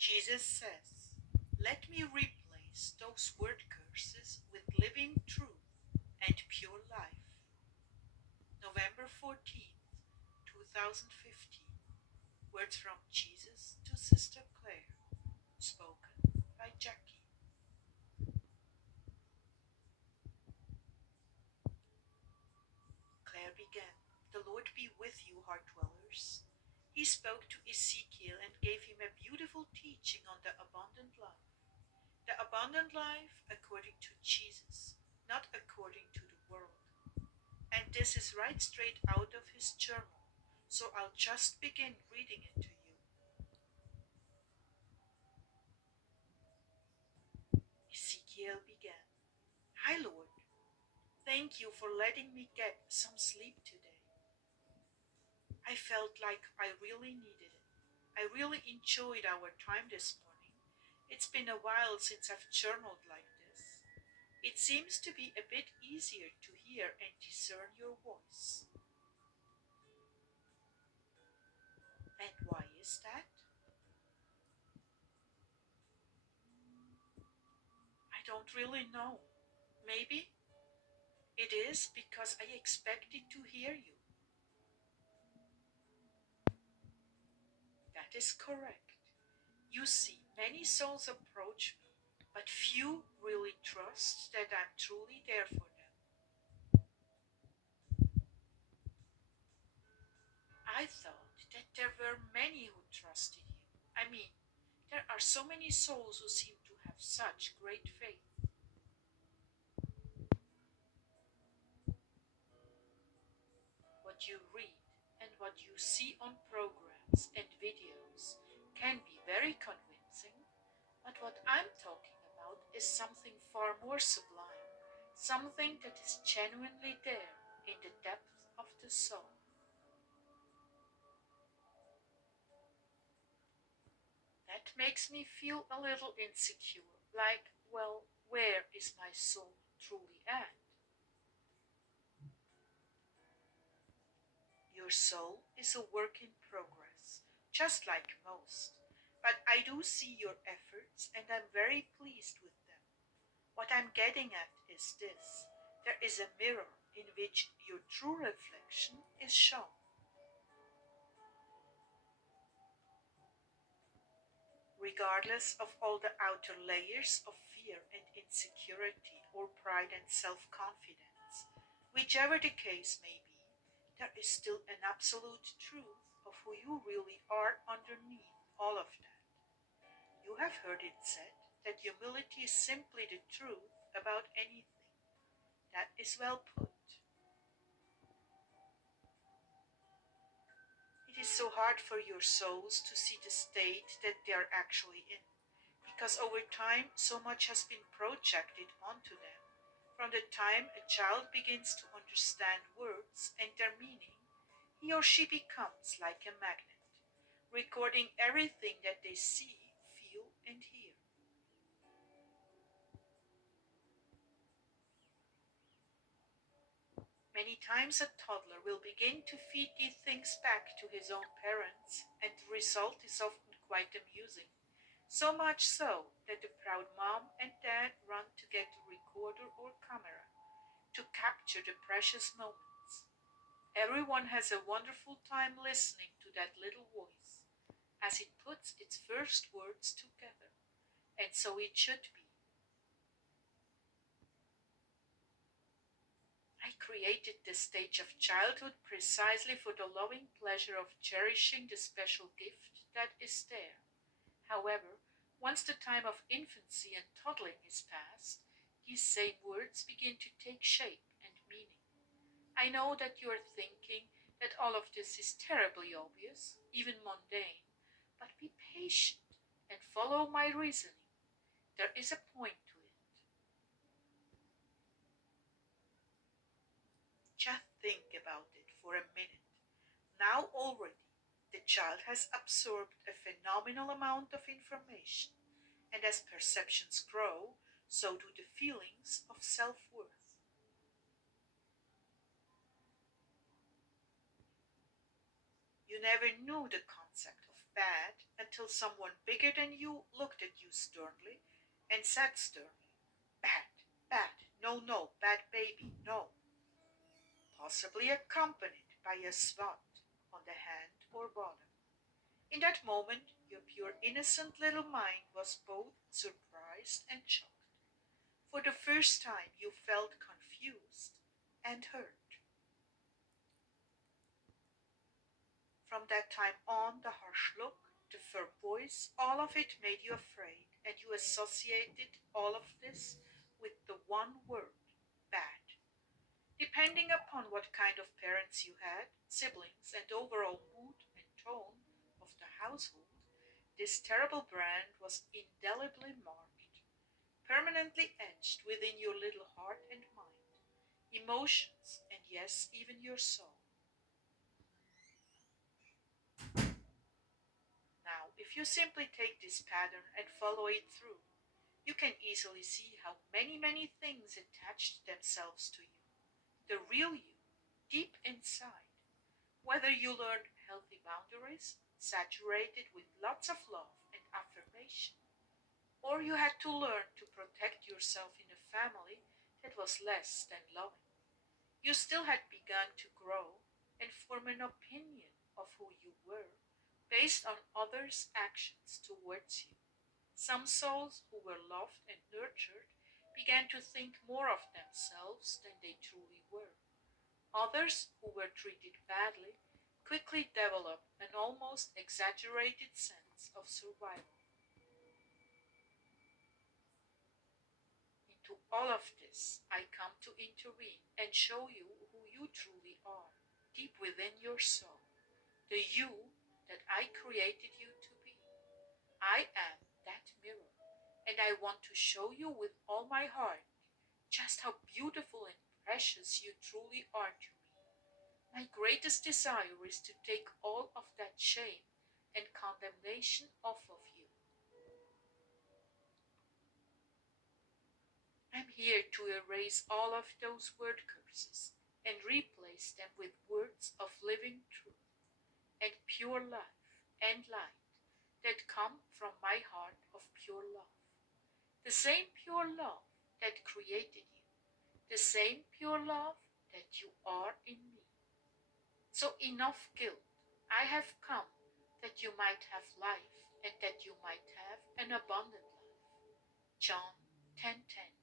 Jesus says, "Let me replace those word curses with living truth and pure life." November 14th, 2015. Words from Jesus to Sister Clare, spoken by Jackie. Clare began, "The Lord be with you, heart dwellers." He spoke to Ezekiel and gave him a beautiful teaching on the abundant life. The abundant life according to Jesus, not according to the world. And this is right straight out of his journal, so I'll just begin reading it to you. Ezekiel began, "Hi, Lord. Thank you for letting me get some sleep today. I felt like I really needed it. I really enjoyed our time this morning. It's been a while since I've journaled like this. It seems to be a bit easier to hear and discern your voice." "And why is that?" "I don't really know. Maybe it is because I expected to hear you." "That is correct. You see, many souls approach me, but few really trust that I'm truly there for them." "I thought that there were many who trusted you. I mean, there are so many souls who seem to have such great faith." "What you read and what you see on programs and videos can be very convincing, but what I'm talking about is something far more sublime, something that is genuinely there in the depth of the soul." "That makes me feel a little insecure, like, well, where is my soul truly at?" "Your soul is a work in progress, just like most. But I do see your efforts and I'm very pleased with them. What I'm getting at is this: there is a mirror in which your true reflection is shown. Regardless of all the outer layers of fear and insecurity or pride and self confidence, whichever the case may be, there is still an absolute truth of who you really are underneath all of that. You have heard it said that humility is simply the truth about anything. That is well put. It is so hard for your souls to see the state that they are actually in, because over time so much has been projected onto them. From the time a child begins to understand words and their meaning, he or she becomes like a magnet, recording everything that they see, feel, and hear. Many times a toddler will begin to feed these things back to his own parents, and the result is often quite amusing. So much so that the proud mom and dad run to get a recorder or camera to capture the precious moments. Everyone has a wonderful time listening to that little voice as it puts its first words together, and so it should be. I created this stage of childhood precisely for the loving pleasure of cherishing the special gift that is there. However, once the time of infancy and toddling is past, these same words begin to take shape and meaning. I know that you are thinking that all of this is terribly obvious, even mundane, but be patient and follow my reasoning. There is a point to it. Just think about it for a minute. Now already, the child has absorbed a phenomenal amount of information, and as perceptions grow, so do the feelings of self worth. You never knew the concept of bad until someone bigger than you looked at you sternly and said sternly, "Bad, bad, no, no, bad baby, no," possibly accompanied by a swat on the hand or bottom. In that moment, your pure innocent little mind was both surprised and shocked. For the first time, you felt confused and hurt. From that time on, the harsh look, the firm voice, all of it made you afraid, and you associated all of this with the one word, bad. Depending upon what kind of parents you had, siblings, and overall mood and tone of the household, this terrible brand was indelibly marked, permanently etched within your little heart and mind, emotions, and yes, even your soul. Now, if you simply take this pattern and follow it through, you can easily see how many things attached themselves to you, the real you, deep inside. Whether you learned healthy boundaries, saturated with lots of love and affirmation, or you had to learn to protect yourself in a family that was less than loving, you still had begun to grow and form an opinion of who you were based on others' actions towards you. Some souls who were loved and nurtured began to think more of themselves than they truly were. Others who were treated badly quickly developed an almost exaggerated sense of survival. Into all of this, I come to intervene and show you who you truly are, deep within your soul, the you that I created you to be. I am that mirror, and I want to show you with all my heart just how beautiful and precious you truly are to me. My greatest desire is to take all of that shame and condemnation off of you. I'm here to erase all of those word curses and replace them with words of living truth and pure life and light that come from my heart of pure love. The same pure love that created you, the same pure love that you are in me. So enough guilt. I have come that you might have life and that you might have an abundant life. John 10:10.